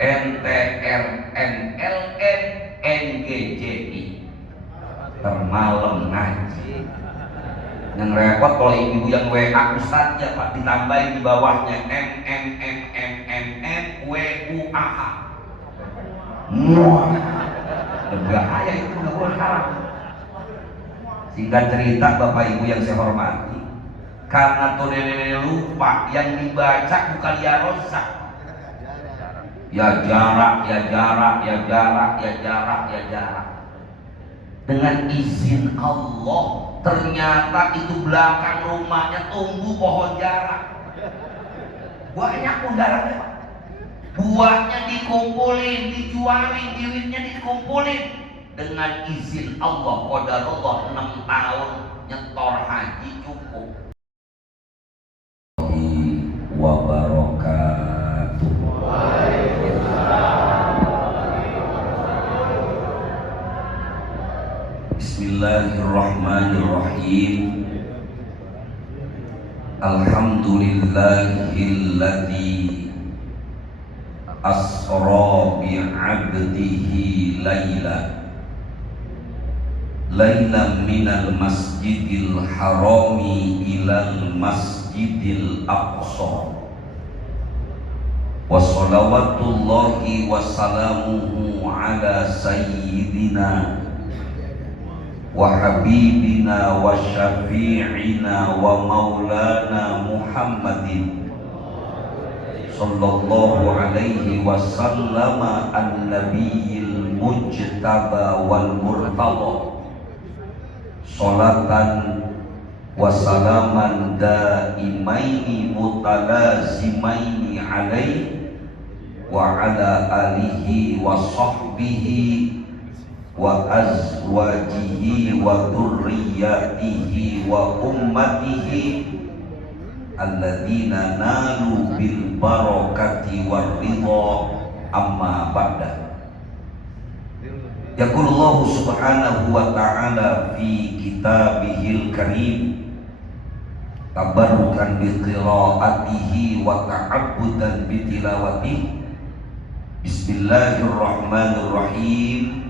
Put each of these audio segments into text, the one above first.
NTRNLN NGJI termalem ngaji. Yang repot kalau ibu yang WA ustadznya Pak ditambahin di bawahnya MMMMMMWUAH. Muah, berbahaya itu, nggak boleh haram. Singkat cerita Bapak Ibu yang saya hormati, karena tuh nenek lupa yang dibaca bukan ya rosak, ya jarak, ya jarak, ya jarak, ya jarak, ya jarak. Dengan izin Allah, ternyata itu belakang rumahnya tumbuh pohon jarak. Banyak pohon jaraknya Pak. Buahnya dikumpulin, dijualin, bibitnya dikumpulin. Dengan izin Allah, qadarullah 6 tahun nyetor haji cukup. Wabarakatuh. Bismillahirrahmanirrahim. Alhamdulillahilladzi asra bi'abdihi laylan minal masjidil harami ilal masjidil aqsa wa salawatullahi wa salamuhu ala sayyidina wa habibina wa syafi'ina wa maulana Muhammadin sallallahu alaihi wasallam an-nabiyil mujtaba wal murtada salatan wa salaman daimaini mutalazimaini alaihi wa ala alihi wa sahbihi wa azwajihi wa dhurriyyatihi wa ummatihi alladzina nalu bil barakati war ridha amma ba'da. Yaqulullahu subhanahu wa ta'ala fi kitabihil karim tabarrukan bi qiraatihi wa ta'abbudan bi tilawatihi. Bismillahirrahmanirrahim.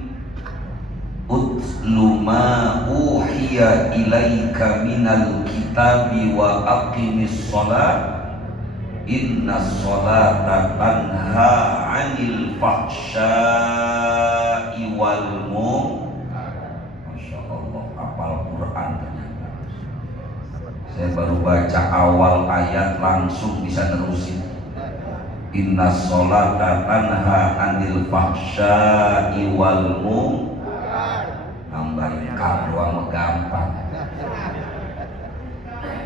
Utlu ma uhiya ilaika minal kitabi wa aqimis shalah innas sholata tanha 'anil fahsya'i wal munkar. Masya Allah, hafal Quran ternyata. Saya baru baca awal ayat langsung bisa terusin. Innas sholata tanha 'anil fahsya'i wal munkar. Nambahin doang gampang.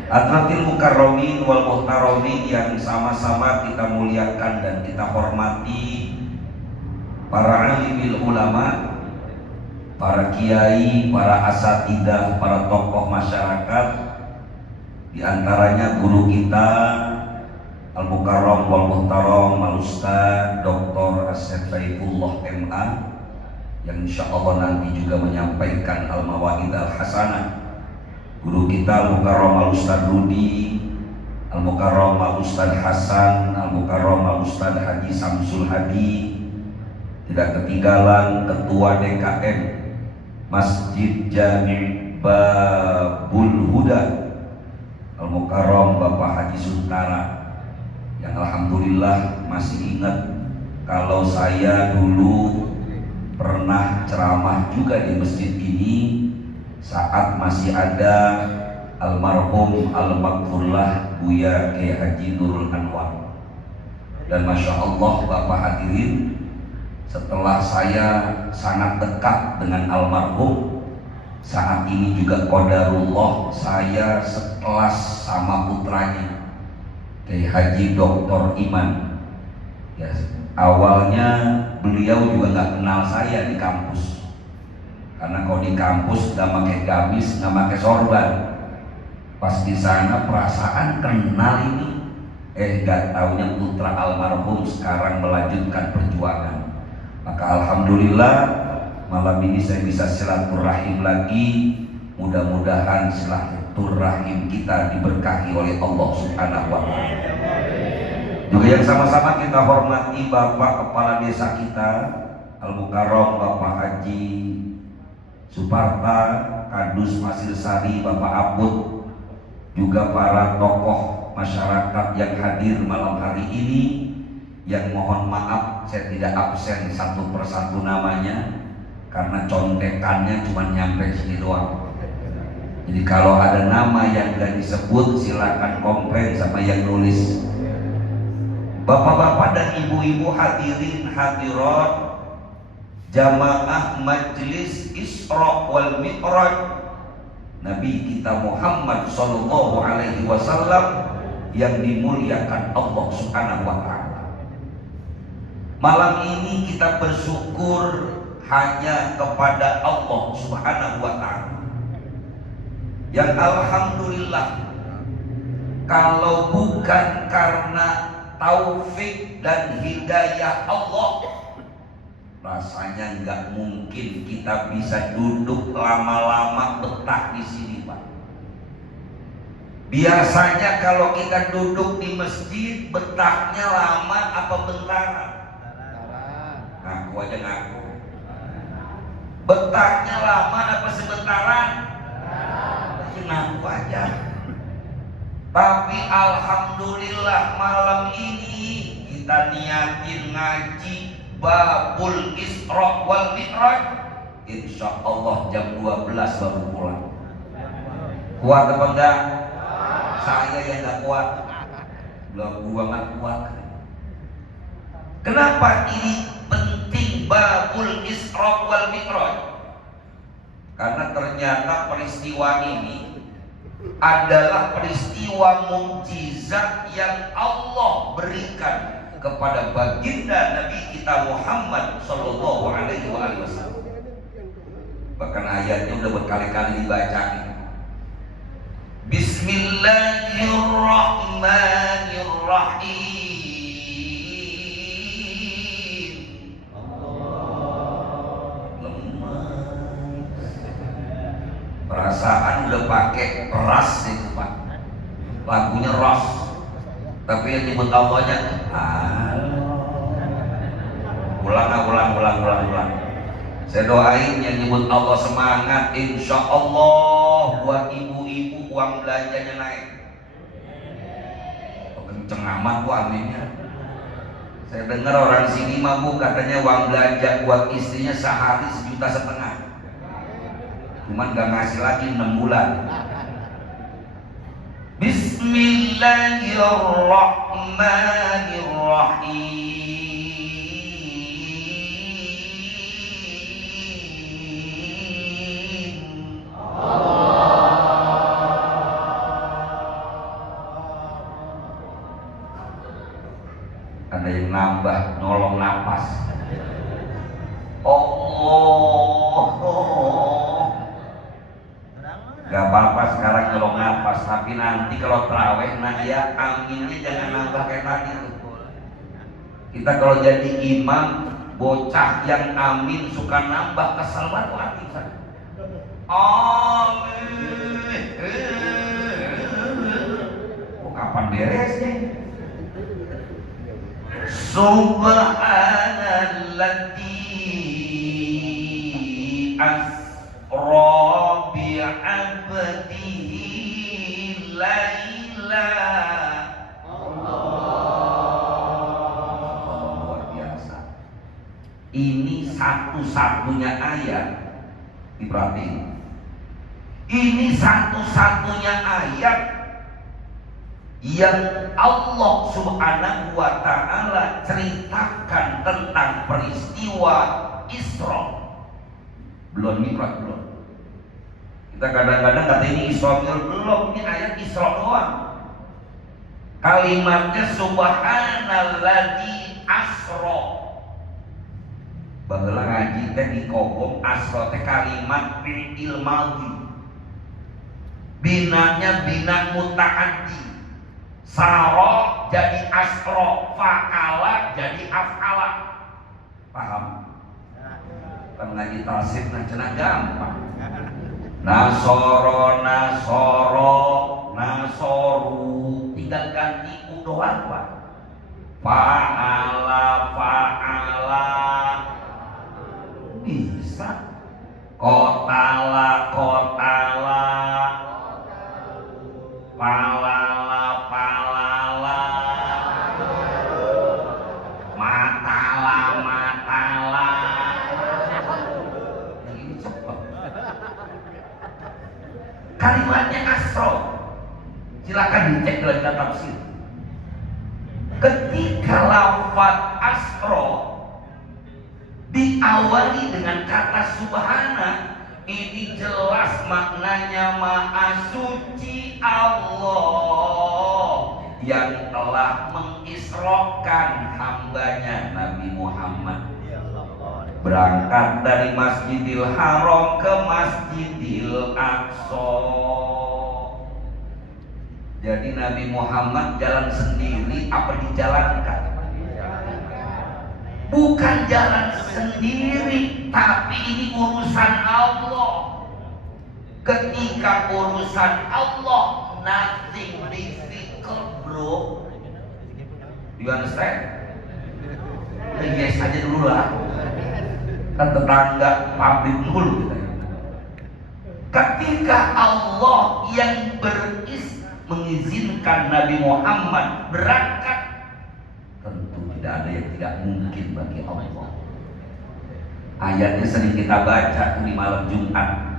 Atratil mukarramin wal muhtaramin yang sama-sama kita muliakan dan kita hormati, para alimil ulama, para kiai, para asatidah, para tokoh masyarakat, di antaranya guru kita Al-Mukarram wal Muhtaram Al-Ustaz Dr. Asep Saifullah MA yang insyaallah nanti juga menyampaikan Al-Mawaid Al-Hasanah. Guru kita Al-Mukarram Al-Ustaz Rudi, Al-Mukarram Al-Ustaz Hasan, Al-Mukarram Al-Ustaz Haji Samsul Hadi. Tidak ketinggalan Ketua DKM Masjid Jami' Babul Huda Al-Mukarram Bapak Haji Suntara, yang alhamdulillah masih ingat kalau saya dulu pernah ceramah juga di masjid ini saat masih ada almarhum al-maghfurlah Buya Kiai Haji Nurul Anwar. Dan Masya Allah Bapak hadirin, setelah saya sangat dekat dengan almarhum, saat ini juga qadarullah saya sekelas sama putranya Kiai Haji Dr. Iman. Ya, awalnya beliau juga nggak kenal saya di kampus, karena kalau di kampus nggak pakai gamis, nggak pakai sorban. Pas di sana perasaan kenal ini, nggak taunya putra almarhum sekarang melanjutkan perjuangan. Maka alhamdulillah malam ini saya bisa silaturahim lagi. Mudah-mudahan silaturahim kita diberkahi oleh Allah Subhanahu wa Ta'ala. Juga yang sama-sama kita hormati Bapak Kepala Desa kita Al-Mukarram Bapak Haji Suparta, Kadus Masir Sari Bapak Aput, juga para tokoh masyarakat yang hadir malam hari ini, yang mohon maaf saya tidak absen satu persatu namanya karena contekannya cuma nyampe sini doang. Jadi kalau ada nama yang gak disebut silakan komplain sama yang nulis. Bapak-bapak dan ibu-ibu hadirin hadirat jamaah Majlis Isra wal Mi'raj Nabi kita Muhammad sallallahu alaihi wasallam yang dimuliakan Allah Subhanahu wa taala. Malam ini kita bersyukur hanya kepada Allah Subhanahu wa taala. Yang alhamdulillah, kalau bukan karena taufik dan hidayah Allah, rasanya nggak mungkin kita bisa duduk lama-lama betah di sini, Pak. Biasanya kalau kita duduk di masjid betahnya lama apa bentaran? Ngaku aja ngaku. Betahnya lama apa sebentaran? Ngaku aja. Tapi alhamdulillah malam ini kita niatin ngaji Babul Isra wal Mi'raj. Insya Allah jam 12 baru pulang. Kuat apa enggak? Saya yang enggak kuat. Belum gua enggak kuat. Kenapa ini penting Babul Isra wal Mi'raj? Karena ternyata peristiwa ini adalah peristiwa mukjizat yang Allah berikan kepada baginda Nabi kita Muhammad sallallahu alaihi wasallam. Bahkan ayatnya udah berkali-kali dibaca. Bismillahirrahmanirrahim. Perasaan udah pakai ras itu Pak, lagunya ras, tapi yang nyebut Allahnya ulang. Saya doain yang nyebut Allah semangat, insya Allah buat ibu-ibu uang belanjanya naik. Kenceng amat Bu aminnya. Saya dengar orang sini mah Bu katanya uang belanja buat istrinya sehari 1,5 juta. Cuman gak ngasih lagi 6 bulan. Bismillahirrahmanirrahim. Ada yang nambah, nolong napas. Gak apa-apa sekarang nyolong nafas, tapi nanti kalau terawih Nadia aminnya jangan nambah kayak tadi tuh. Kita kalau jadi imam bocah yang amin suka nambah, kesel banget hati saya. Amin. Oh, kapan beresnya? Subhanalladzi asra bi'abdihi laila. Luar biasa. Ini satu-satunya ayat, diperhatiin. Ini satu-satunya ayat yang Allah Subhanahu wa ta'ala ceritakan tentang peristiwa Isra. Belum Mi'raj, belum. Kita kadang-kadang kata ini Isra Mi'raj, belum. Ini ayat Isra doang. Kalimatnya subhanalladzi asra. Baheula ngaji teh di kobong asra teh kalimat fi'il madhi. Binanya bina muta'addi. Saro jadi asro, fa'ala jadi af'ala. Paham? Kita ngaji tasib nah cenah gampang. Nasoro, nasoru, tinggal ganti doang Pak. fa'ala bisa, qatala palala matala yang ini cepat. Kalimatnya asro, silakan dicek dalam tafsir. Ketika lafaz asro diawali dengan kata subhana, ini jelas maknanya maha suci Allah yang telah mengisrokan hambanya Nabi Muhammad berangkat dari Masjidil Haram ke Masjidil Aqsa. Jadi Nabi Muhammad jalan sendiri apa dijalankan? Bukan jalan sendiri, tapi ini urusan Allah. Ketika urusan Allah, nothing difficult, bro. You understand? Yes aja dulu lah. Kan tetangga pabrik dulu kita. Ketika Allah yang mengizinkan Nabi Muhammad berangkat, tentu tidak ada yang tidak mungkin bagi Allah. Ayatnya sering kita baca di malam Jumat.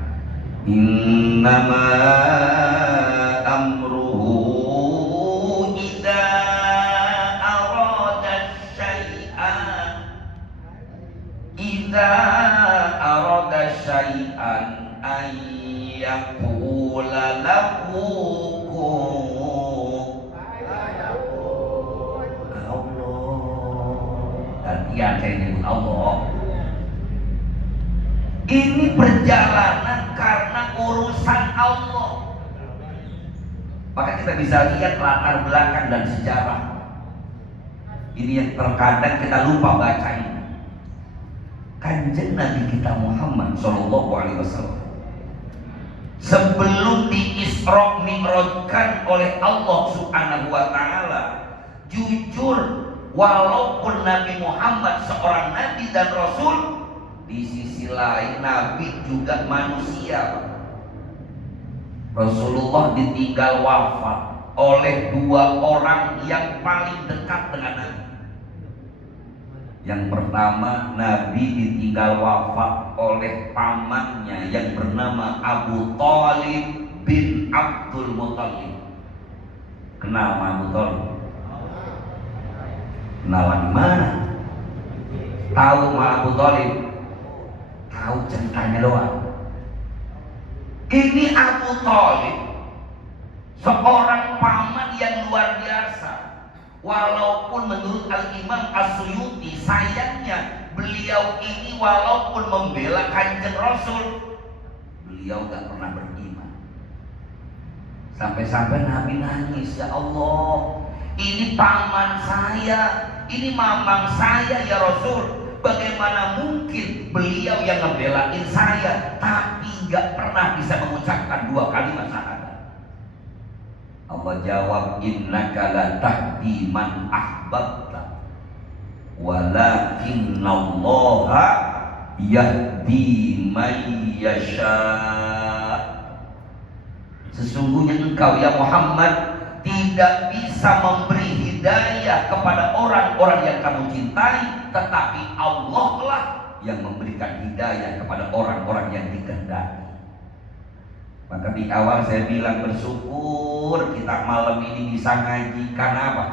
Innama amruhu idza arada syai'an ay yaqula lahu kun. Gantian saya nyebut Allah. Ini perjalanan karena urusan Allah. Maka kita bisa lihat latar belakang dan sejarah. Ini yang terkadang kita lupa baca ini. Kanjeng Nabi kita Muhammad Shallallahu Alaihi Wasallam sebelum di-Isra Mi'rajkan oleh Allah Subhanahu Wa Taala, jujur walaupun Nabi Muhammad seorang Nabi dan Rasul, di sisi lain Nabi juga manusia. Rasulullah ditinggal wafat oleh dua orang yang paling dekat dengan Nabi. Yang pertama, Nabi ditinggal wafat oleh pamannya yang bernama Abu Thalib bin Abdul Muthalib. Kenal sama Abu Thalib? Kenalan di mana? Tahu sama Abu Thalib? Tahu ceritanya doang. Ini Abu Thalib seorang paman yang luar biasa. Walaupun menurut Al-Imam As-Suyuti, sayangnya beliau ini walaupun membela Kanjeng Rasul, beliau gak pernah beriman. Sampai-sampai Nabi nangis, ya Allah, ini paman saya, ini mamang saya ya Rasul. Bagaimana mungkin beliau yang ngebelain saya, tapi gak pernah bisa mengucapkan dua kalimat syahadat. Allah jawab, innaka la tahdi man ahbabta walakinallaha yahdi man yasha. Sesungguhnya engkau ya Muhammad tidak bisa memberi hidayah kepada orang-orang yang kamu cintai, tetapi Allah lah yang memberikan hidayah kepada orang-orang yang dikehendaki. Maka di awal saya bilang bersyukur kita malam ini bisa ngaji. Karena apa?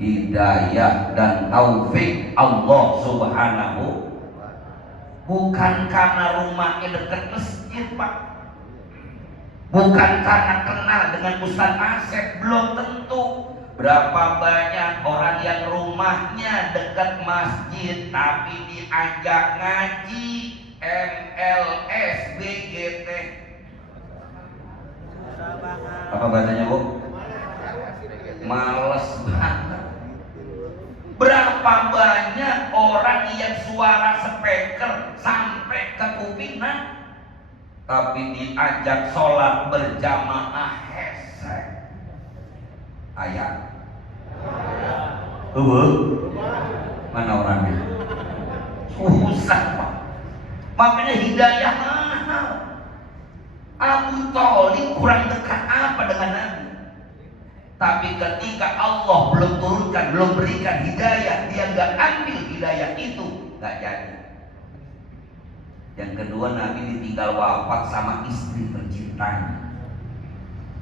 Hidayah dan taufik Allah Subhanahu. Bukan karena rumahnya dekat masjid, Pak. Bukan karena kenal dengan Ustaz Asep, belum tentu. Berapa banyak orang yang rumahnya dekat masjid tapi diajak ngaji MLS BGT. Apa bahasanya, Bu? Males banget. Berapa banyak orang yang suara speaker sampai ke kupingnya, tapi diajak sholat berjamaah hesek. Ayat. Mana orangnya? Susah Pak. Makanya hidayah mahal. Abu Thalib kurang dekat apa dengan Nabi? Tapi ketika Allah belum turunkan, belum berikan hidayah, dia nggak ambil hidayah itu, nggak jadi. Yang kedua, Nabi ditinggal wafat sama istri tercintanya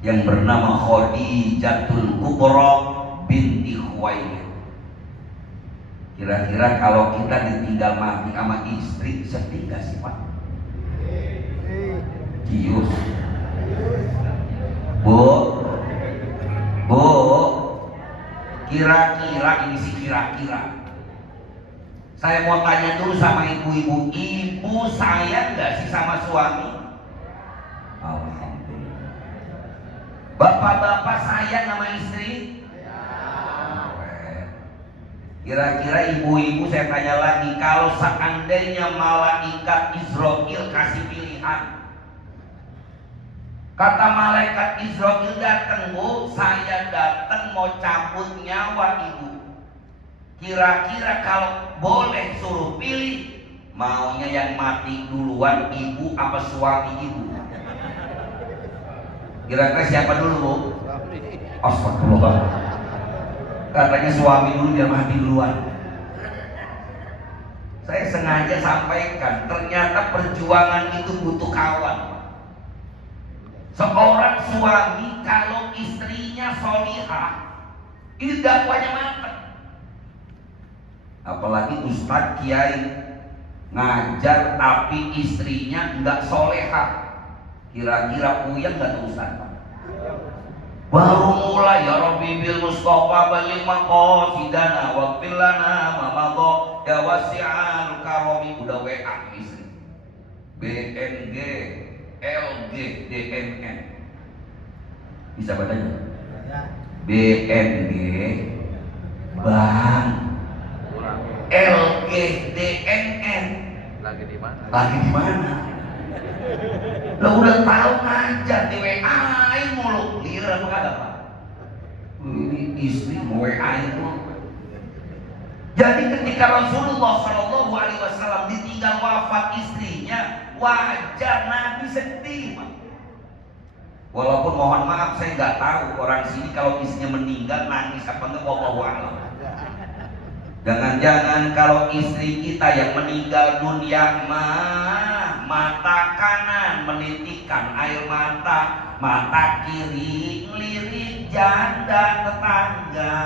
yang bernama Khadijatul Kubra binti Khuwailid. Kira-kira kalau kita ditinggal mati sama istri, sedih gak sih Pak? Kius. Bu, kira-kira ini sih kira-kira. Saya mau tanya dulu sama ibu-ibu, ibu sayang gak sih sama suami? Alhamdulillah. Bapak-bapak sayang sama istri? Kira-kira ibu-ibu saya tanya lagi, kalau seandainya malaikat Israfil kasih pilihan, kata malaikat Israfil datang, Bu, saya datang mau cabut nyawa ibu. Kira-kira kalau boleh suruh pilih, maunya yang mati duluan ibu apa suami ibu? Kira-kira siapa dulu, Bu? Astagfirullah. Katanya suami dulu dia mati duluan. Saya sengaja sampaikan, ternyata perjuangan itu butuh kawan. Seorang suami kalau istrinya solihah, ini dakwanya mantap. Apalagi ustadz kiai ngajar tapi istrinya nggak solehah, kira-kira puyeng nggak tuh ustadz? Baru mulai ya Rabbi bil Mustafa balik maqasidana waqfil lana ma madha ya wasi'al karami. Udah WA istri, BNG LG DNN, bisa bacanya? BNG Bang LG DNN. Lagi di mana? Lagi di mana? Lo udah tahu ngajar di WA-in mulu, liar apa kagak Pak? Ini istri mau WA-in mulu. Jadi ketika Rasulullah SAW ditinggal wafat istrinya, wajar Nabi sedih Pak. Walaupun mohon maaf saya nggak tahu orang sini kalau istrinya meninggal nangis apa enggak, wallahu a'lam. Jangan-jangan kalau istri kita yang meninggal dunia mata kanan menitikkan air mata, mata kiri ngelirik janda tetangga.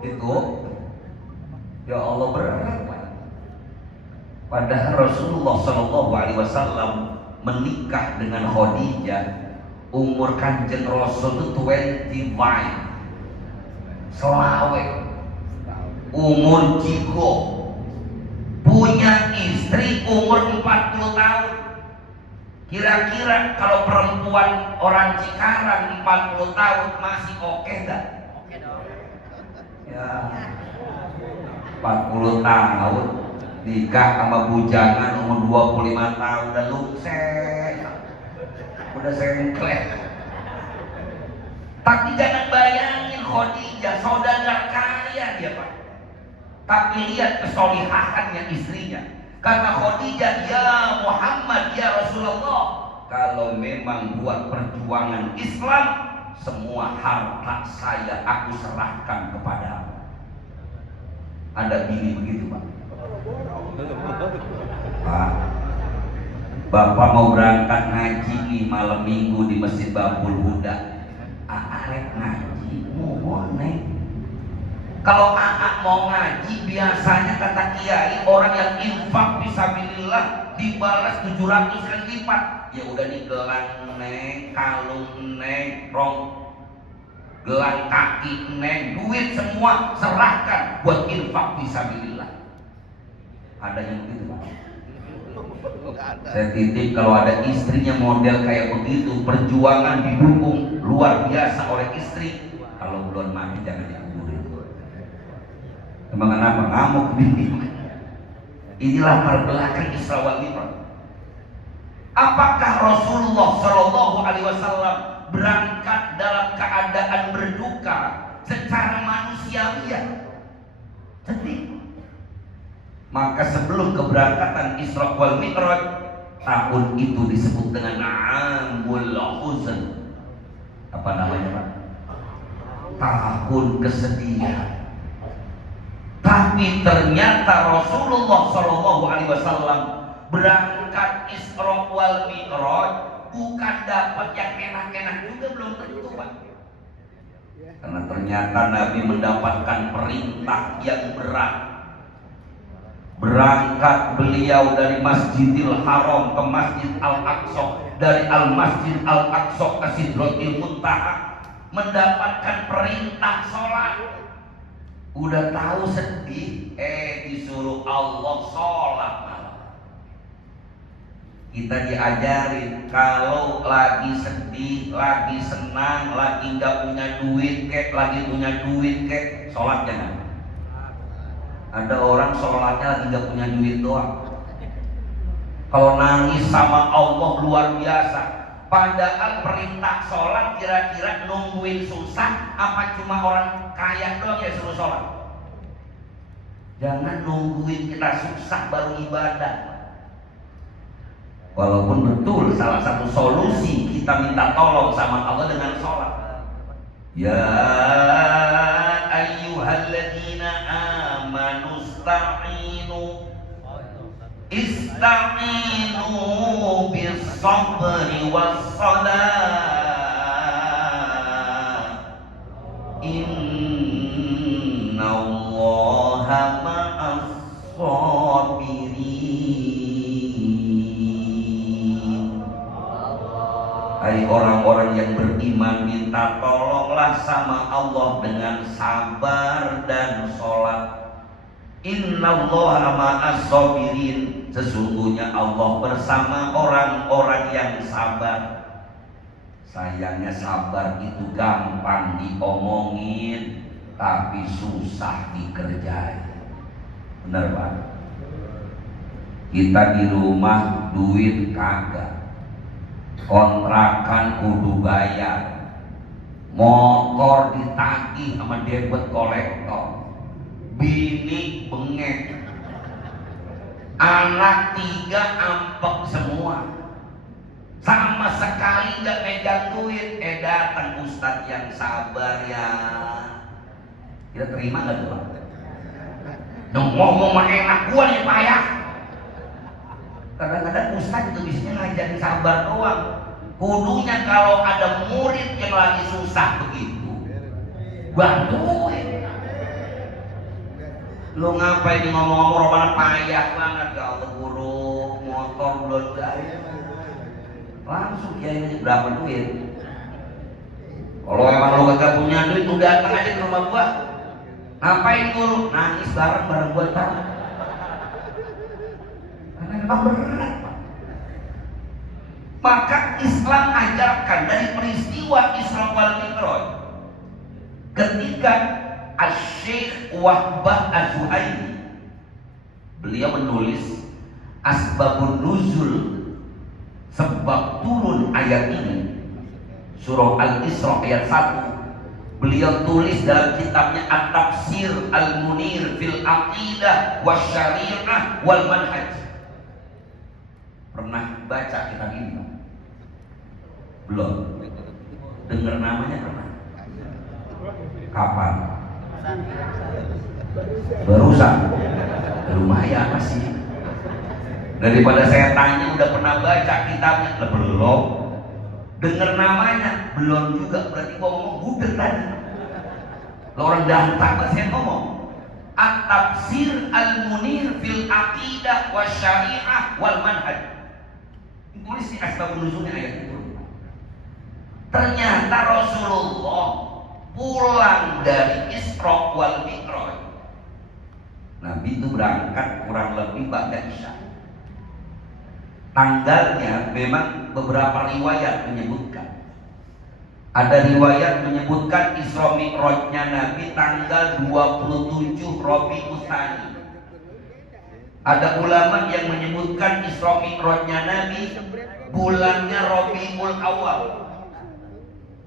Itu ya Allah berat Pak. Padahal Rasulullah SAW menikah dengan Khadijah, umur Kanjeng Rasul itu 25, selawe, umur jigo, punya istri umur 40 tahun. Kira-kira kalau perempuan orang Cikarang 40 tahun masih oke enggak? Oke dong. Ya, 40 tahun nikah sama bujangan umur 25 tahun udah lukses, udah sengklek. Tapi jangan bayangin Khadijah saudara kaya dia Pak. Tapi lihat kesolihahannya istrinya. Kata Khadijah, ya Muhammad, ya Rasulullah, kalau memang buat perjuangan Islam, semua harta saya aku serahkan kepadamu. Ada bini begitu Pak. Pak, Bapak mau berangkat ngaji nih malam minggu di Masjid Babul Huda. Arek ngaji mau naik. Kalau anak mau ngaji biasanya kata kiai orang yang infak fisabilillah dibalas 700 kali lipat. Ya udah nih gelang neng, kalung neng, gelang kaki neng, duit semua serahkan buat infak fisabilillah. Ada yang begitu Pak? Saya titip kalau ada istrinya model kayak begitu, perjuangan didukung luar biasa oleh istri. Kalau belum mati jangan dikuburin. Emang kenapa ngamuk bini? Inilah perbelakan Isra wal Mi'raj. Apakah Rasulullah SAW berangkat dalam keadaan berduka? Secara manusia manusiawian. Jadi maka sebelum keberangkatan Isra wal Mi'raj, tahun itu disebut dengan Amul Huzn. Apa namanya, Pak? Tahun kesedihan. Tapi ternyata Rasulullah Shallallahu Alaihi Wasallam berangkat Isra wal Mi'raj bukan dapat yang enak-enak juga, belum tentu, Pak. Karena ternyata Nabi mendapatkan perintah yang berat. Berangkat beliau dari Masjidil Haram ke Masjid Al-Aqsa, dari Al-Masjid Al-Aqsa ke Sidratil Muntaha, mendapatkan perintah sholat. Udah tahu sedih, disuruh Allah sholat malam. Kita diajarin kalau lagi sedih, lagi senang, lagi nggak punya duit kek, lagi punya duit kek, sholat jangan. Ada orang sholatnya lagi nggak punya duit doang. Kalau nangis sama Allah luar biasa. Padahal perintah sholat kira-kira nungguin susah apa cuma orang kaya doang ya suruh sholat? Jangan nungguin kita susah baru ibadah. Walaupun betul salah satu solusi kita minta tolong sama Allah dengan sholat. Ya ayyuhalladzina amanu ista'inu bis-sabri was-salah innallaha ma'as-sabirin. Hai orang-orang yang beriman, minta tolonglah sama Allah dengan sabar dan sholat. Innallaha ma'as-sabirin. Sesungguhnya Allah bersama orang-orang yang sabar. Sayangnya sabar itu gampang diomongin, tapi susah dikerjain. Bener Pak? Kita di rumah duit kagak, kontrakan kudu bayar, motor ditagih sama debit kolektor, bini bengek, anak 3 ampek semua, sama sekali gak megang duit. Datang ustadz yang sabar ya, kita terima gak tuh Pak? Ngomong mah enak, gua nih payah. Kadang-kadang ustadz itu biasanya ngajarin sabar doang. Kudunya kalau ada murid yang lagi susah begitu, bantuin. Lu ngapain ngomong-ngomong rombongan payah banget, ya Allah guru motor belum bayar. Langsung ya ini berapa duit? Kalau emang lu kagak punya duit, lu datang aja ke rumah gua. Ngapain guru? Nangis bareng gua tahu. Karena memang berat. Maka Islam ajarkan dari peristiwa Isra wal Mi'raj, ketika Asy-Syaikh Wahbah Az-Zuhaili beliau menulis asbabun nuzul, sebab turun ayat ini, surah Al-Isra ayat 1. Beliau tulis dalam kitabnya At-Tafsir Al-Munir fil Aqidah Wasyari'ah wal Manhaj. Pernah baca kitab ini? Belum. Dengar namanya pernah? Kapan? Barusan. Lumayan masih. Daripada saya tanya udah pernah baca kitabnya, belum. Dengar namanya belum juga, berarti gua ngomong budak tadi. Orang dantang saya ngomong. At-Tafsir Al-Munir fil Aqidah Wasyari'ah wal Manhaj. Tulis di asbabun nuzulnya ayat itu. Ternyata Rasulullah pulang dari Isra wal Mi'raj, Nabi itu berangkat kurang lebih ba'da Isya. Tanggalnya memang beberapa riwayat menyebutkan. Ada riwayat menyebutkan Isra Mi'rajnya Nabi tanggal 27 Rabiul Tsani. Ada ulama yang menyebutkan Isra Mi'rajnya Nabi bulannya Rabiul Awal.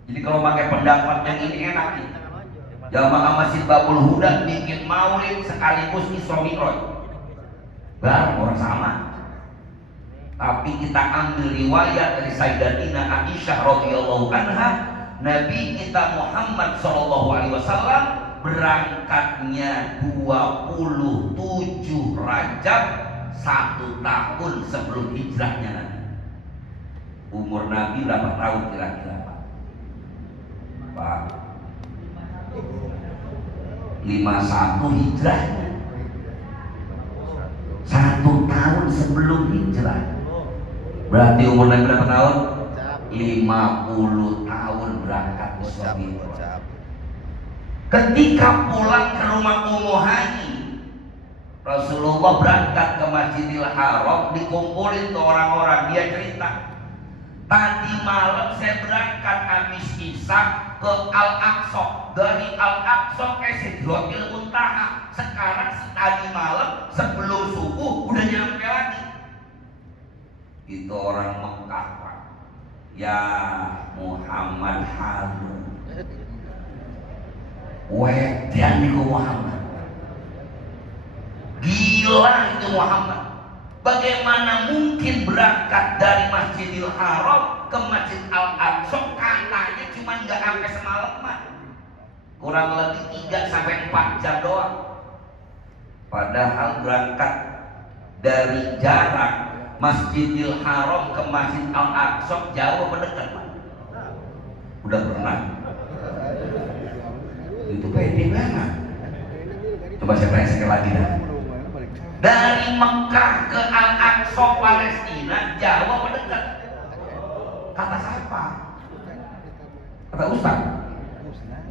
Jadi kalau pakai pendapat yang ini enak nih. Jamaah Masjid Babul Huda bikin maulid sekaligus Isra Mi'raj. Barang orang sama. Tapi kita ambil riwayat dari Sayyidatina Aisyah radhiyallahu anha, Nabi kita Muhammad sallallahu alaihi wasallam berangkatnya 27 Rajab, 1 tahun sebelum hijrahnya Nabi. Umur Nabi berapa tahun kira-kira Pak? 51 hijrahnya. 1 tahun sebelum hijrah. Berarti umur Nabi berapa tahun? 50 tahun berangkat ke Saudi. Ketika pulang ke rumah Ummu Hani, Rasulullah berangkat ke Masjidil Haram, dikumpulin tuh orang-orang. Dia cerita, tadi malam saya berangkat habis Isya ke Al-Aqsa, dari Al-Aqsa ke Sidratil Muntaha. Sekarang tadi malam sebelum subuh udah nyampe lagi. Itu orang Mekah, Pak. Ya Muhammad halu. Wedan itu Muhammad. Gila itu Muhammad. Bagaimana mungkin berangkat dari Masjidil Haram ke Masjid Al-Aqsa, katanya cuma nggak sampai semalaman, kurang lebih 3 sampai 4 jam doang. Padahal berangkat dari jarak Masjidil Haram ke Masjid Al-Aqsa jauh apa dekat, Pak? Udah pernah? Itu pede banget. Coba saya tanya sekali lagi dah. Dari Mekah ke Al-Aqsa Palestina jauh apa dekat? Kata siapa? Kata Ustaz.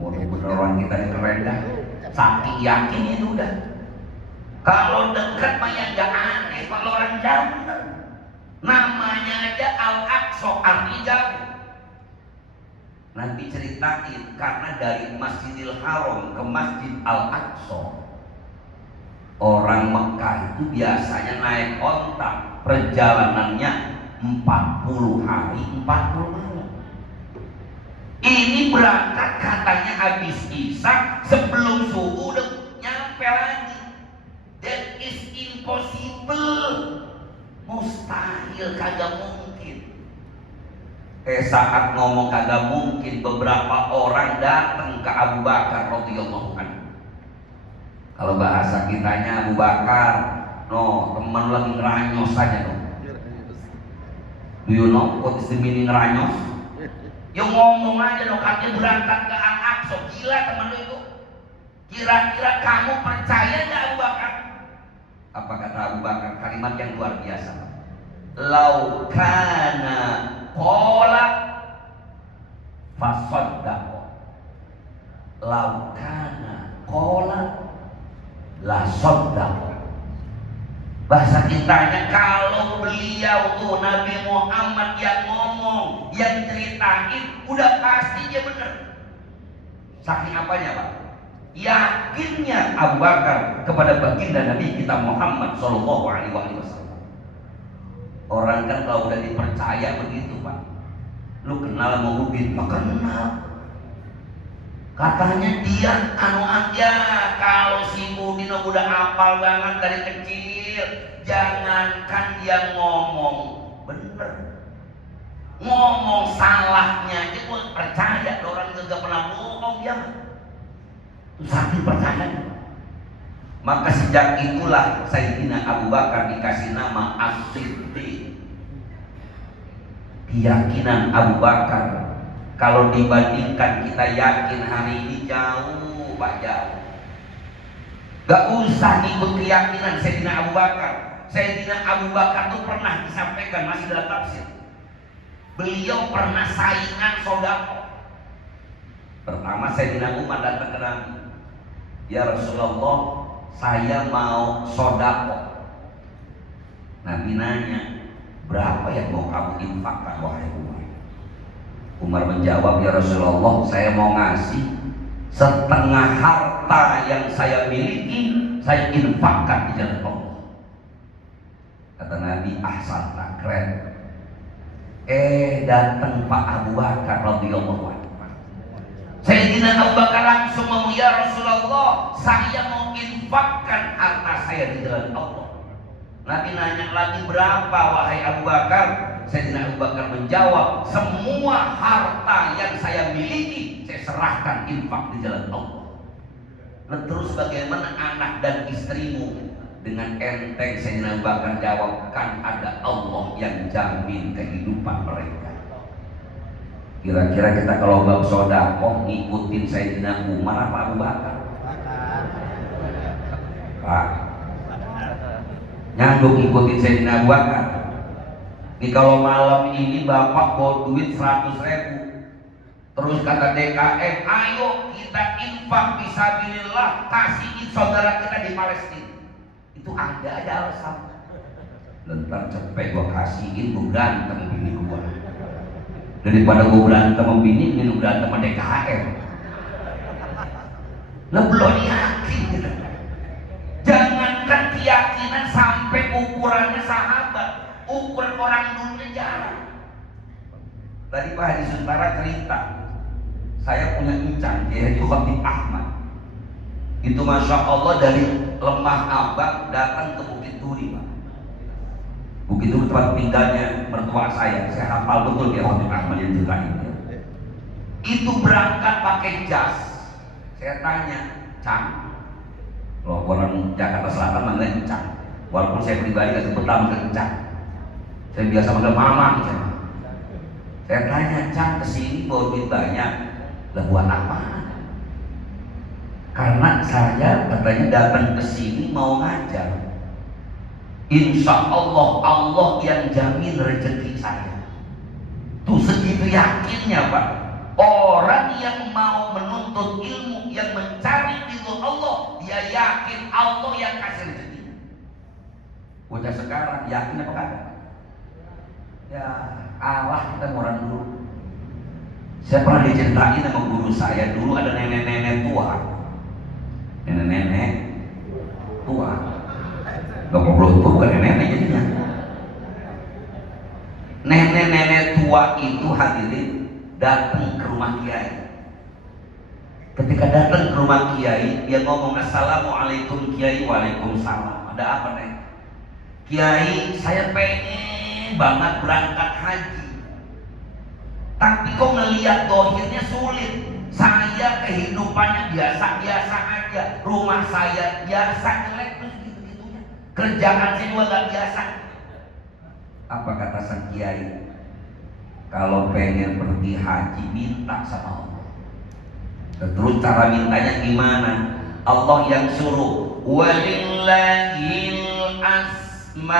Bener orang kita ini keren dah. Saking yakin itu udah. Kalau dekat mah ya nggak aneh. Kalau orang jauh bener. Namanya aja Al-Aqsa, artinya jauh. Nanti ceritain, karena dari Masjidil Haram ke Masjid Al-Aqsa, orang Mekah itu biasanya naik onta, perjalanannya 40 hari 40 malam. Ini berangkat katanya habis Isya, sebelum subuh udah nyampe lagi. That is impossible. Mustahil, kagak mungkin. Saat ngomong kagak mungkin, beberapa orang datang ke Abu Bakar radhiyallahu anhu. Kalau bahasa kitanya Abu Bakar, no, teman lagi ngeranyos saja no. Do you know what is the meaning ngeranyos? Ya ngomong aja no, katanya berangkat ke Al-Aqsa. Gila teman lu itu. Kira-kira kamu percaya nggak Abu Bakar? Apa kata Abu Bakar? Kalimat yang luar biasa. Lau kana qala fasaddaqa. Lau kana qala la saddaqa. Bahasa kitanya, kalau beliau tuh Nabi Muhammad yang ngomong, yang ceritain, udah pasti dia benar. Saking apanya, Pak? Yakinnya Abu Bakar kepada baginda Nabi kita Muhammad sallallahu alaihi wasallam. Orang kan kalau udah dipercaya begitu, Pak. Lu kenal sama Ubin? Pak, kenal. Katanya dia aja, kalau si Udin udah hafal banget dari kecil. Jangankan dia ngomong bener, ngomong salahnya aja gue percaya. Orang gak pernah bohong dia. Saking percaya. Maka sejak itulah Sayyidina Abu Bakar dikasih nama As-Siddiq. Keyakinan Abu Bakar kalau dibandingkan kita yakin hari ini jauh, Pak, jauh. Gak usah ikut keyakinan Sayyidina Abu Bakar. Sayyidina Abu Bakar itu pernah disampaikan, masih dalam tafsir, beliau pernah saingan sodako. Pertama Sayyidina Umar datang ke Nabi, ya Rasulullah, saya mau sodako. Nabi nanya, berapa yang mau kamu infakkan wahai Umar? Umar menjawab, ya Rasulullah, saya mau ngasih setengah harta yang saya miliki, saya infakkan di jalan Allah. Kata Nabi, ahsan, keren. Datang Pak Abu Bakar radhiyallahu anhu. Sayyidina Sayyidina Abu Bakar langsung ngomong, ya Rasulullah, saya mau infakkan harta saya di jalan Allah. Nabi nanya lagi, berapa wahai Abu Bakar? Sayyidina Abu Bakar menjawab, semua harta yang saya miliki saya serahkan infak di jalan Allah. Nah, terus bagaimana anak dan istrimu? Dengan enteng Sayyidina Abu Bakar jawab, kan ada Allah yang jamin kehidupan mereka. Kira-kira kita kalau bab sedekah ngikutin Sayyidina Umar apa Abu Bakar? Pak, nyanggup ngikutin Sayyidina Abu Bakar. Ini kalau malam ini bapak bawa duit 100.000, terus kata DKM, ayo kita infak fisabilillah, kasihin saudara kita di Palestina. Itu ada aja alasan. Lentar cepet gua kasihin, gua berantem bini gua. Daripada gue berantem sama bini, minum berantem sama DKM. Lah belum yakin gitu. Jangankan keyakinan sampai ukurannya sahabat, ukuran orang dulunya jarang. Tadi Pak Haji Suntara cerita, saya punya encang, dia itu Khatib Ahmad. Itu Masya Allah dari Lemah Abang datang ke Bukit Duri, Pak. Bukit Duri tempat tinggalnya mertua saya hafal betul dia Khatib Ahmad yang ceritain. Itu berangkat pakai jas. Saya tanya, Cang, loh, orang Jakarta Selatan manggilnya Cang. Walaupun saya pribadi gak sebut nama Cang, saya biasa manggil Mama misalnya. Saya tanya, Cang, kesini bawa duit banyak, lah buat apa? Karena saya katanya datang ke sini mau ngajar. Insya Allah, Allah yang jamin rezeki saya. Tuh segitu yakinnya Pak. Orang yang mau menuntut ilmu, yang mencari ridho Allah, dia yakin Allah yang kasih rezeki. Bocah sekarang yakin apa kagak? Ya Allah, kita orang dulu. Saya pernah diceritain sama guru saya, dulu ada nenek-nenek tua. Nenek-nenek tua. Gak ngobrol itu bukan nenek jadinya. Nenek-nenek tua itu hadirin datang ke rumah kiai. Ketika datang ke rumah kiai, dia ngomong, assalamualaikum kiai. Waalaikumsalam. Ada apa nek? Kiai, saya pengen banget berangkat haji, tapi kok ngelihat dohirnya sulit. Saya kehidupannya biasa-biasa aja, rumah saya biasa jelek terus gitu-gitunya, kerjaan saya juga gak biasa. Apa kata sang kiai? Kalau pengen pergi haji minta sama Allah. Terus cara mintanya gimana? Allah yang suruh, walillahil asmaul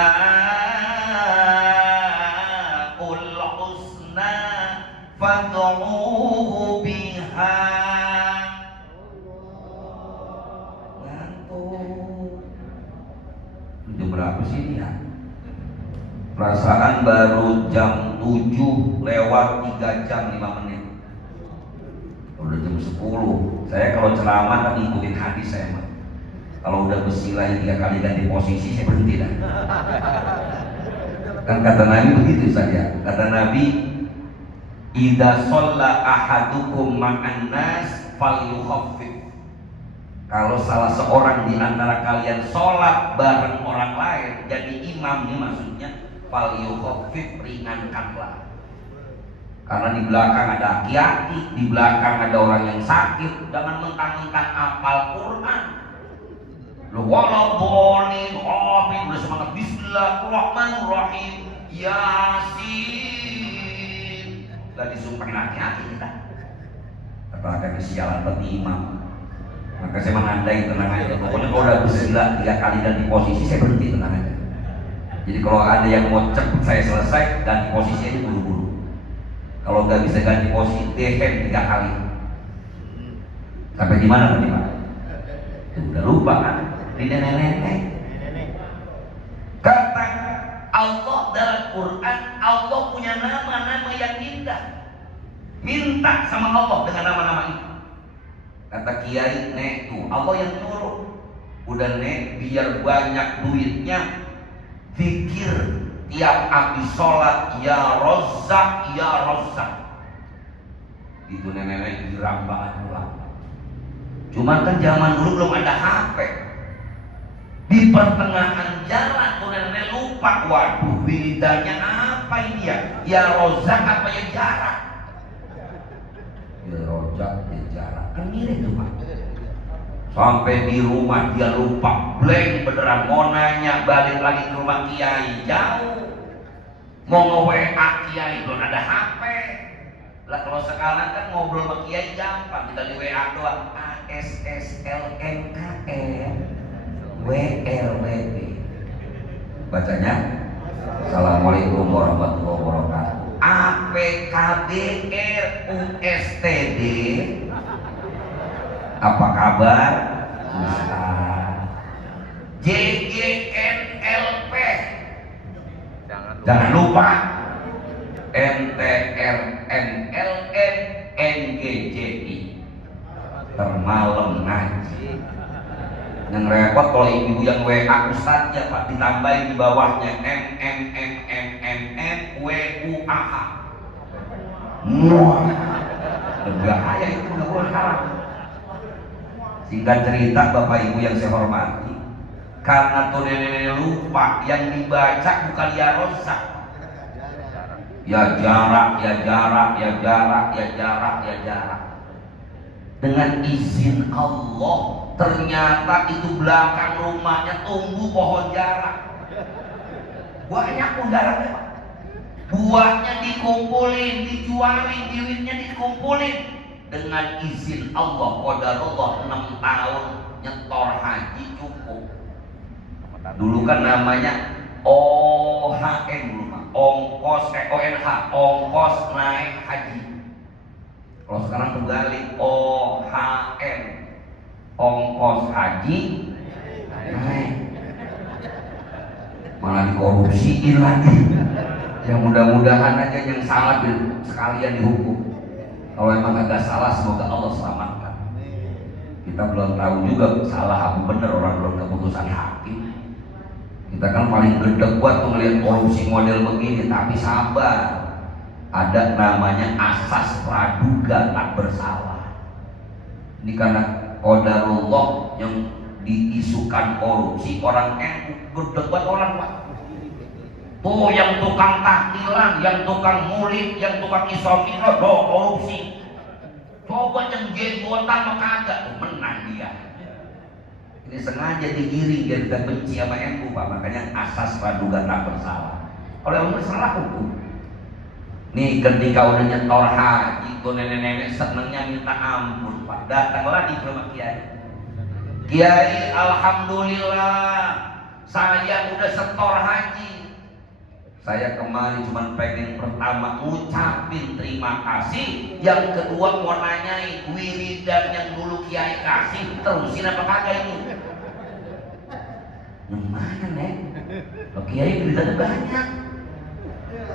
husna fad'uhu biha. Ngantuk. Jam berapa sih ini ya? Perasaan baru jam 7 lewat 3 jam 5 menit. Udah jam 10. Saya kalau ceramah kan ngikutin hadis saya, Mas. Kalau udah bersilah 3 kali ganti posisi, saya berhenti dah. Kan kata Nabi begitu saja. Kata Nabi, idza shalla ahadukum ma'an nas falyukhaffif. Kalau salah seorang di antara kalian sholat bareng orang lain, jadi imam ini maksudnya, falyukhaffif, ringankanlah. Karena di belakang ada aki-aki, di belakang ada orang yang sakit. Jangan mentang-mentang apal Quran. Loh, walau boleh, amin, udah semangat Bismillahirrahmanirrahim, Yasin. Udah disumpahin hati-hati kita. Apakah kesialan bagi imam? Maka saya menandai tenang aja. Pokoknya kalau udah bersila 3 kali ganti posisi, saya berhenti, tenang aja. Jadi kalau ada yang mau cepet saya selesai, ganti posisi aja buru-buru. Kalau nggak bisa ganti posisi, DM 3 kali. Sampai di mana tadi Pak? Udah lupa kan? Di nenek-nenek. Kata Allah dalam Quran, Allah punya nama-nama yang indah. Minta sama Allah dengan nama-nama itu. Kata kiai, nek tuh Allah yang nyuruh. Udah nek, biar banyak duitnya, zikir tiap habis sholat, ya Razzaq, ya Razzaq. Itu nenek-nenek girang banget pulang. Cuman kan zaman dulu belum ada HP. Di pertengahan jalan tuh nenek lupa, waduh wiridannya apa ini ya? Ya rozak apa ya jarak? Ya rozak ya jarak, kan mirip tuh Pak. Sampai di rumah dia lupa, blank beneran, mau nanya balik lagi ke rumah kiai jauh, mau nge-WA kiai belum ada HP. Lah kalau sekarang kan ngobrol sama kiai gampang, kita di WA doang, ASSLNKN WLWB, bacanya Assalamualaikum warahmatullahi wabarakatuh. APKBR USTD, apa kabar? JGNLP, jangan lupa NTRNLN NGJI, termalem ngaji. Yang repot kalau ibu yang WA Ustadz ya Pak, ditambahin di bawahnya MMMMMMWUAH. Muah, berbahaya itu, nggak boleh haram. Singkat cerita Bapak Ibu yang saya hormati, karena tuh nenek lupa, yang dibaca bukan ya rosak, ya jarak, ya jarak, ya jarak, ya jarak, ya jarak. Dengan izin Allah, ternyata itu belakang rumahnya tumbuh pohon jarak. Banyak pohon jaraknya Pak. Buahnya dikumpulin, dijualin, duitnya dikumpulin. Dengan izin Allah, qadarullah 6 tahun nyetor haji cukup. Dulu kan namanya OHN dulu Pak, ongkos ONH, ongkos naik haji. Kalau sekarang terbalik, OHN, ongkos haji naik. Malah dikorupsiin lagi. Ya mudah-mudahan aja yang salah sekalian dihukum. Kalau emang agak salah, semoga Allah selamatkan. Kita belum tahu juga salah apa benar, orang belum keputusan hakim. Kita kan paling gedeg buat melihat korupsi model begini, tapi sabar. Ada namanya asas praduga tak bersalah. Ini karena qadarullah yang diisukan korupsi, orang gedeg buat orang Pak. Tuh yang tukang tahlilan, yang tukang murid, yang tukang isomiro, korupsi. Coba yang jenggotan mah kagak, tuh menang dia. Ini sengaja digiring biar kita benci sama NU Pak. Makanya asas praduga tak bersalah. Kalau yang bersalah hukum. Nih ketika udah nyetor haji, tuh nenek-nenek senengnya minta ampun Pak. Datanglah di rumah kiai. Kiai, alhamdulillah saya udah setor haji. Saya kemarin cuma pengen pertama ngucapin terima kasih, yang kedua mau nanyain wiridan yang dulu kiai kasih terusin apa kagak ini? Yang mana Nek? Oh, kiai wiridannya banyak.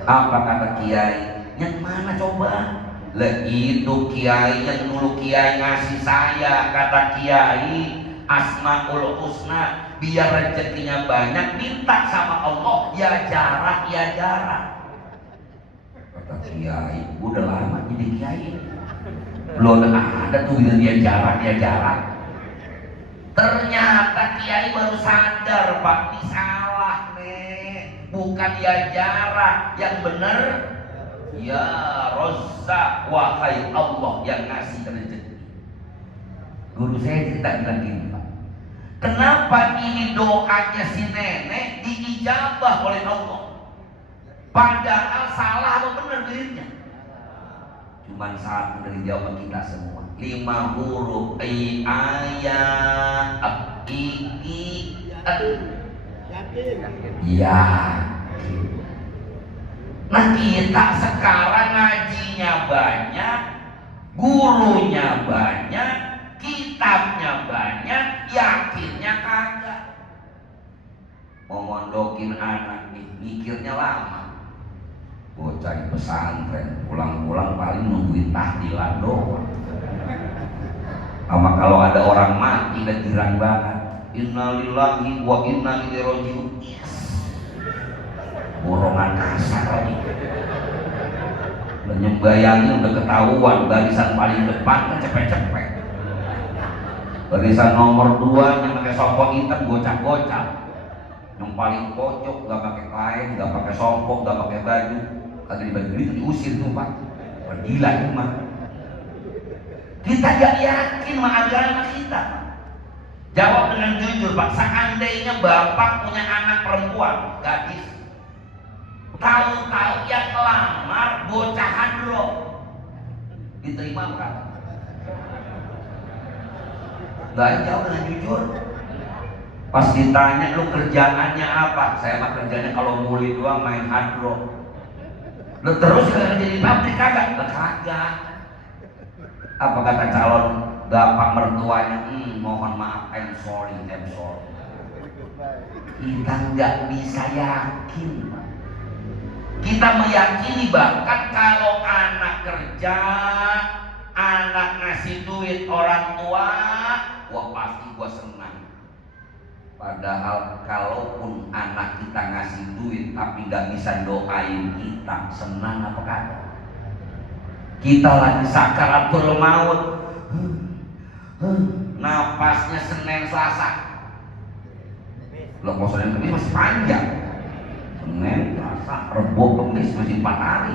Apa kata kiai? Yang mana coba? Lah itu kiai yang dulu kiai ngasih saya, kata kiai Asmaul Husna, biar rezekinya banyak, minta sama Allah ya jarak, ya jarak. Kata kiai, udah lama jadi kiai, belum ada tuh ya jarak, ya jarak. Ternyata kiai baru sadar Pak, ini salah nih, bukan ya jarak, yang bener ya Razzaq, wahai Allah yang ngasih rezeki. Guru saya cerita bilang gini Pak, kenapa ini doanya si nenek diijabah oleh Allah? Padahal salah atau benar dirinya? Cuman satu dari jawaban kita semua. 5 huruf I, ayat, I, ya. Nah kita sekarang ngajinya banyak, gurunya banyak, kitabnya banyak, yakinnya kagak. Mau mondokin anak nih, mikirnya lama. Bocah di pesantren, pulang-pulang paling nungguin tahlilan doang. Sama kalau ada orang mati dan girang banget, innalillahi wa inna ilaihi raji'un. Borongan kasar lagi. Nyembayangin udah ketahuan, barisan paling depan kan cepet-cepet. Barisan nomor 2 yang pakai songkok hitam gocap-gocap, yang paling pojok nggak pakai kain, nggak pakai songkok, nggak pakai baju, kagak dibagi itu diusir tuh Pak. Gila itu mah. Kita gak yakin sama agama kita. Jawab dengan jujur Pak, seandainya Bapak punya anak perempuan, gadis, tahu-tahu yang lamar bocah hadroh, diterima bukan? Gak jauh dengan jujur. Pas ditanya lu kerjaannya apa? Saya mah kerjanya kalau muli doang main hadroh. Lu terus kerja di pabrik kagak? Kagak. Apa kata calon bapak mertuanya? Mohon maaf, I'm sorry. Kita nggak bisa yakin. Kita meyakini bahkan kalau anak kerja, anak ngasih duit orang tua, wah pasti gua senang. Padahal kalaupun anak kita ngasih duit tapi nggak bisa doain kita, senang apa kagak? Kita lagi sakaratul maut, napasnya Senin Selasa, lo mau Senin Kamis masih panjang, Senin Selasa Rebo Kamis masih 4 hari,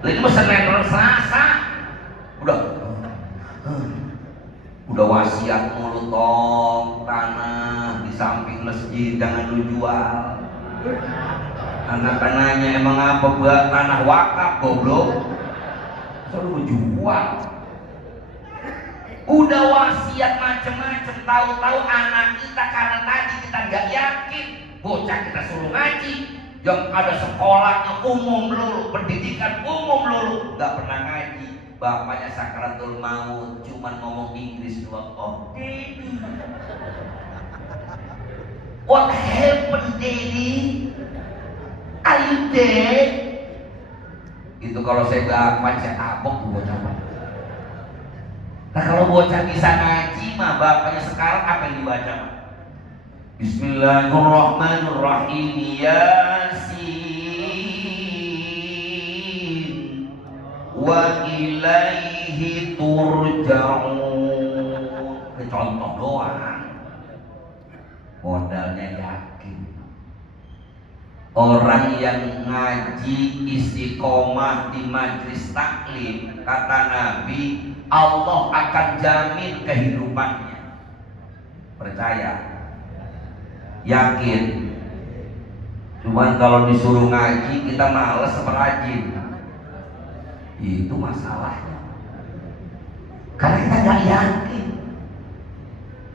lagi mau Senin Selasa udah wasiat mulu, tong tanah di samping masjid jangan lu jual. Anak-anaknya emang apa buat tanah wakaf goblok, selalu jual. Udah wasiat macem-macem, tahu-tahu anak kita karena tadi kita nggak yakin, bocah kita suruh ngaji, yang ada sekolahnya umum lulu, pendidikan umum lulu, nggak pernah ngaji. Bapaknya sakaratul maut cuman ngomong Inggris doang. Oh Daddy, what happened Daddy? Are you dead? Itu kalau saya gampang saya tabok tuh bocah. Nah kalau bocah bisa ngaji mah bapaknya sekarang apa yang dibaca? Bismillahirrahmanirrahim. Yasin wa ilaihi turja'un. Contoh doang. Modalnya yakin. Orang yang ngaji istiqomah di majlis taklim, kata Nabi, Allah akan jamin kehidupannya. Percaya? Yakin? Cuman kalau disuruh ngaji kita males merajin. Itu masalahnya. Karena kita nggak yakin.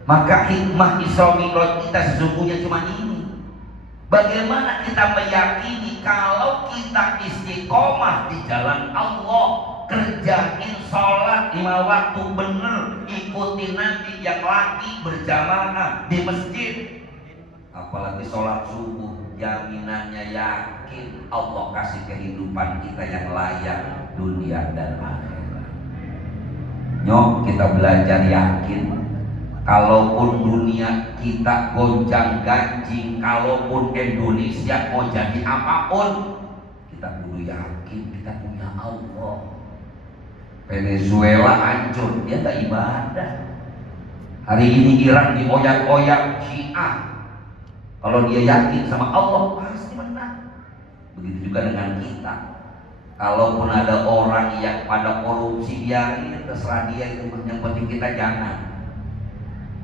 Maka hikmah Isra Mi'raj kita sesungguhnya cuma ini. Bagaimana kita meyakini kalau kita istiqomah di jalan Allah, kerjain sholat 5 waktu bener, ikuti Nabi yang laki berjamaah di masjid, apalagi sholat subuh, jaminannya yakin Allah kasih kehidupan kita yang layak dunia dan akhirat. Nyok kita belajar yakin. Kalaupun dunia kita gonjang ganjing, kalaupun Indonesia mau jadi apapun, kita kudu yakin kita punya Allah. Venezuela hancur, dia tak ibadah. Hari ini Iran dioyak-oyak Syiah. Kalau dia yakin sama Allah pasti menang. Begitu juga dengan kita. Kalaupun ada orang yang pada korupsi, biarin, terserah dia itu. Yang penting kita jangan.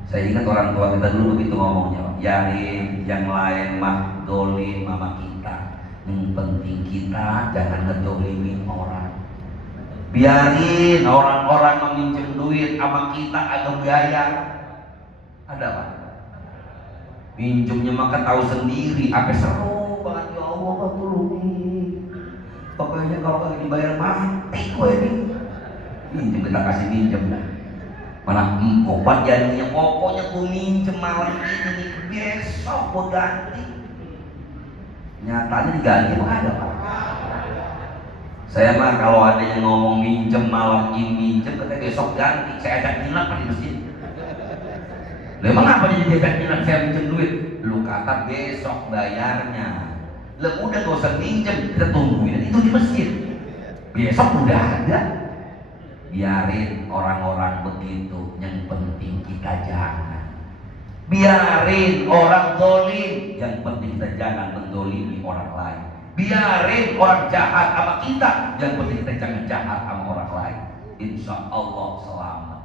Saya ingat orang tua kita dulu begitu ngomongnya, yarin yang lain mah dolim sama kita, yang penting kita jangan ngedolimin orang. Biarin orang-orang meminjam duit sama kita agak bayar. Ada Pak? Minjemnya maka tahu sendiri, apa seru banget, ya Allah tolongin. Pokoknya kalau kagak dibayar mati gue ini. Minjem kita kasih minjem dah. Mana obat janjinya, pokoknya gue minjem malam ini, besok gue ganti. Nyatanya diganti apa ada Pak? Saya mah kalau ada yang ngomong minjem malam ini minjem, katanya besok ganti, saya ajak nginep di masjid. Lah emang apa dia ajak nginep saya minjem duit? Lu kata besok bayarnya. Lah udah gak usah minjem, kita tungguin itu di masjid. Besok udah ada. Biarin orang-orang begitu, yang penting kita jangan. Biarin orang zalim, yang penting kita jangan menzalimi orang lain. Biarin orang jahat sama kita, yang penting kita jangan jahat sama orang lain. Insya Allah selamat.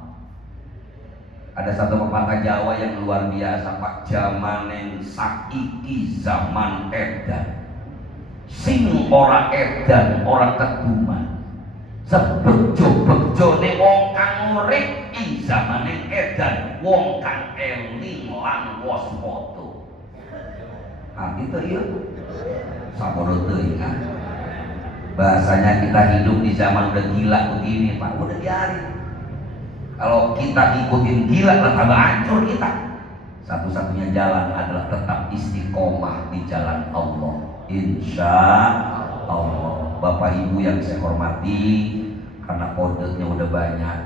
Ada satu pepatah Jawa yang luar biasa, Pak. Jamanen saiki zaman edan, sing ora edan orang keduman. Sebejo-bejone wong kang urip ing zamane edan, wong kang eling lan waspada. Ah gitu ya. Sabodo teuing kan. Bahasanya kita hidup di zaman udah gila begini, Pak. Udah biarin. Kalau kita ikutin gila lah tambah hancur kita. Satu-satunya jalan adalah tetap istiqomah di jalan Allah. Insya Allah. Bapak Ibu yang saya hormati, karena kodenya udah banyak,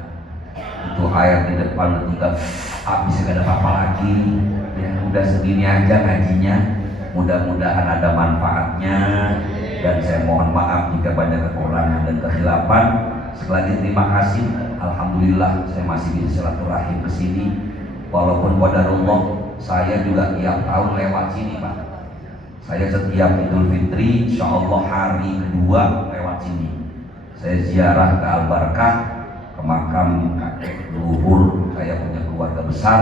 itu air di depan juga habis, gak ada apa-apa lagi ya, udah segini aja ngajinya. Mudah-mudahan ada manfaatnya, dan saya mohon maaf jika banyak kekurangan dan kekhilafan. Sekali lagi terima kasih. Alhamdulillah saya masih bisa silaturahim ke sini, walaupun qadarullah saya juga tiap tahun lewat sini, Pak. Saya setiap Idul Fitri, insya Allah hari kedua lewat sini. Saya ziarah ke Al-Barkah, ke makam kakek leluhur saya punya keluarga besar,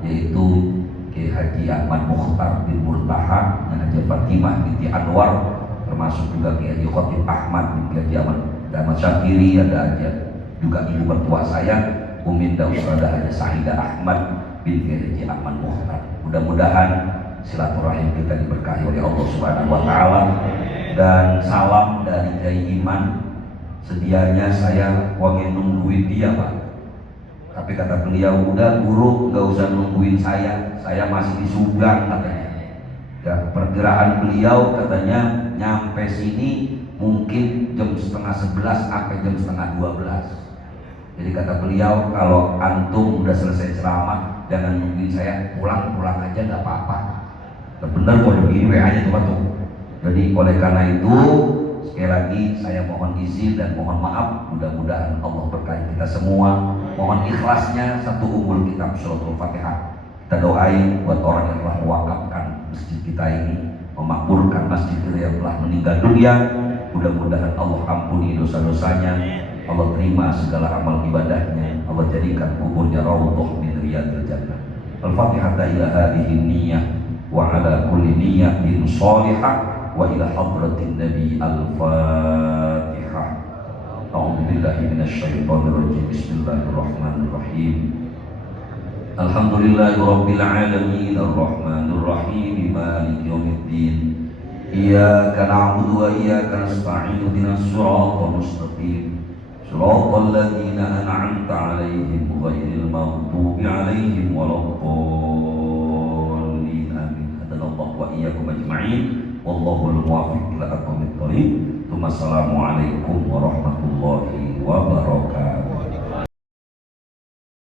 yaitu Kiai Haji Ahmad Mukhtar bin Murtaha dan Haji Fatimah binti Anwar, termasuk juga Kiai Haji Khotib Ahmad bin Kiai Haji Ahmad Syakiri, ada juga ibu mertua saya Uminda Usrada Haji Sahidah Ahmad bin Kiai Haji Ahmad Mukhtar. Mudah-mudahan silaturahim kita diberkahi oleh Allah Subhanahu wa taala. Dan salam dari Kiai Iman. Sedianya saya pengen nungguin dia, Pak. Tapi kata beliau, udah guru nggak usah nungguin saya masih di Sugang katanya. Ya, perkiraan beliau katanya nyampe sini mungkin jam setengah 11 sampai jam setengah 12. Jadi kata beliau, kalau antum udah selesai ceramah jangan nungguin saya, pulang aja nggak apa-apa. Benar kalau begini WA nya tuh. Jadi oleh karena itu sekali lagi saya mohon izin dan mohon maaf. Mudah-mudahan Allah berkahi kita semua. Mohon ikhlasnya satu ummul kitab suratul Fatihah. Kita doain buat orang yang telah mewakafkan masjid kita ini, memakmurkan masjid kita yang telah meninggal dunia. Mudah-mudahan Allah ampuni dosa-dosanya, Allah terima segala amal ibadahnya, Allah jadikan kuburnya raudhah min riyadil jannah. Al-Fatihah ila hadhihi niyyah wa ala kulli niyyatin shalihah wa ila hadratin nabi al-Fatihah. A'udzu billahi minasyaitonir rajim. Bismillahirrahmanirrahim. Alhamdulillahirabbil alamin arrahmanir rahim maliki yaumiddin. Iyyaka na'budu wa iyyaka nasta'in ihdinas siratal mustaqim. Shiratal ladzina an'amta 'alaihim ghairil maghdubi 'alaihim waladdallin. Amin. Hadanallahu wa iyyakum ajma'in. Wallahul muwaffiq ila aqwamit thoriq. Assalamualaikum warahmatullahi wabarakatuh.